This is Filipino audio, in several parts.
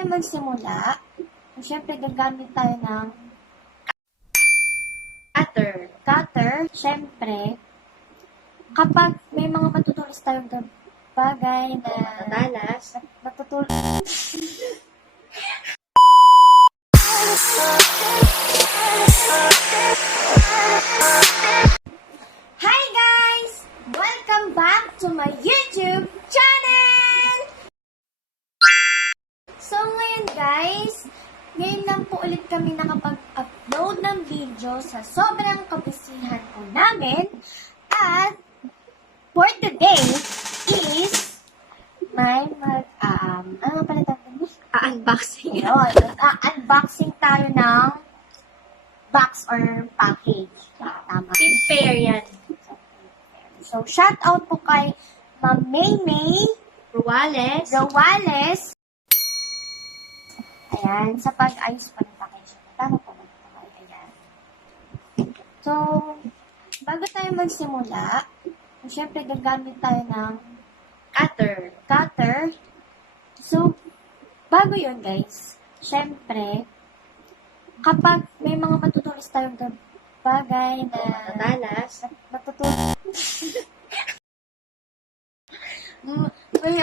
tayo magsimula, syempre gagamit tayo ng cutter. Syempre, kapag may mga matutulis tayong bagay na matutulis. Hi guys! Welcome back to my YouTube channel! So ngayon guys, ngayon lang po ulit kami nakapag-upload ng video sa sobrang kabisihan po namin. At for today is my ano pala tawag mo? Unboxing. Unboxing tayo ng box or package. Tama. Prepare yan. So, shout out po kay Ma'am Maymay Rowales. Ayan, sa pag-ayos po ng package. Tama po ba? Ayan. So, bago tayo magsimula, syempre gagamit tayo ng cutter. So, bago yun guys, syempre, kapag may mga matutulis tayong bagay na matutulis. May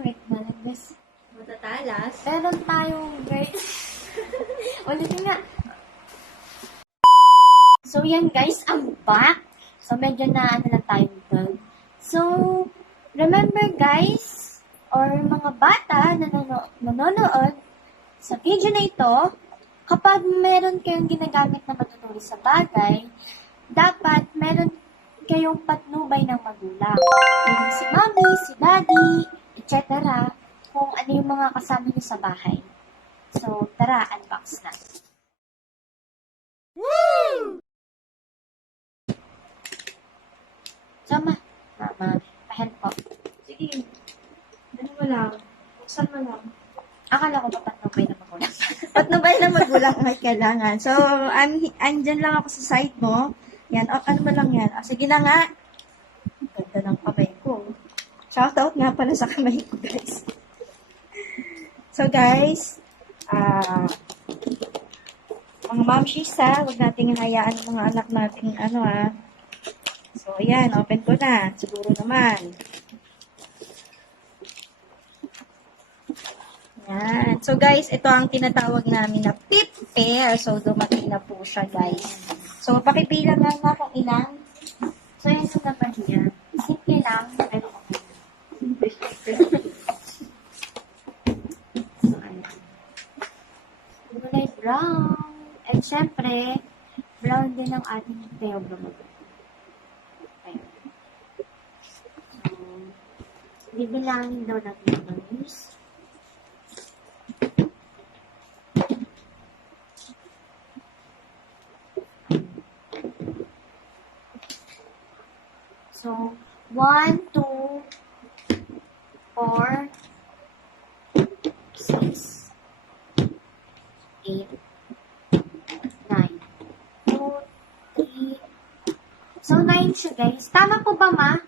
wait na, Matatalas. meron tayong guys. Ulitin nga. So, yan guys, ang back. So, medyo na lang tayo dito. So, remember guys, or mga bata na nanonood sa video na ito, kapag meron kayong ginagamit na matutulis sa bagay, dapat meron kayong patnubay ng magulang. Yung si mommy, si daddy, etc. Kung ano yung mga kasama niyo sa bahay. So, tara, unbox na. Woo! Sama. Mama, pahen po. Sige. Ano mo lang? Buksan mo lang. Akala ko ba patnubay na magulang? Patnubay na magulang ay kailangan. So, andyan lang ako sa side mo. Yan. O, ano mo lang yan? Sige na nga. Ganda ng kamay ko. Shout out nga pala sa kamay ko, guys. So, guys, mga mamshies huwag nating hayaan ng mga anak nating So, ayan, open ko na. Siguro naman. Ayan. So, guys, ito ang tinatawag namin na pip pair. So, dumating na po siya, guys. So, pakipilang nga kung ilang. So, yung sa naman niya, simple lang, pero okay. So, ayan. Kulay brown. At syempre, brown din ang ating Theobroma. Ayan. So, bibilangin daw natin yung manis. So, 1, 2, 4, 6, 8, 9, 2, 3. So, 9 siya, guys. Tama po ba, ma?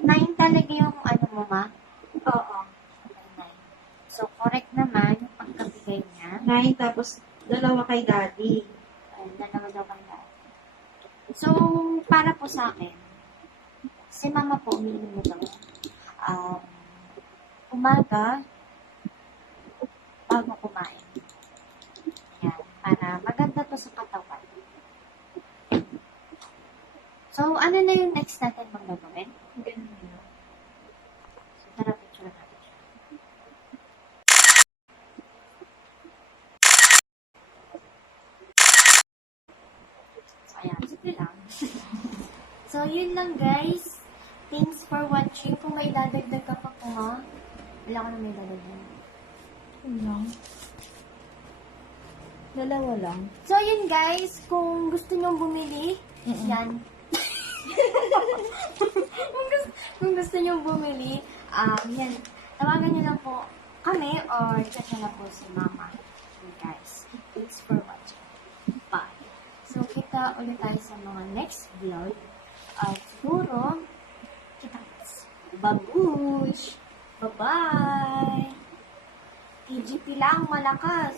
9 talaga yung ano mo, ma? Oo. 9. So, correct naman yung pagkabigay niya. 9, tapos dalawa kay daddy. Ayun, dalawa daw kang lahat. So, para po sa akin, si mama po, umiinom na daw. Umaga, bago kumain. Ayan, para maganda to sa katawan. So, ano na yung next natin mong gagawin? Ganun na. So, tara, picture natin siya. So, ayan, simple lang. So, yun lang guys. Thanks for watching. Kung may dadagdag ka pa po ha. Wala ko na may dadagdag. lang. Dalawa lang. So, yun guys. Kung gusto nyo bumili, yan. kung gusto nyo bumili, yan. Tawagan nyo lang po kami or chat nyo lang po si mama. Okay, guys. Thanks for watching. Bye. So, kita ulit tayo sa mga next vlog. At siguro, kita-kits. Babush! Bye-bye! TGP lang, malakas.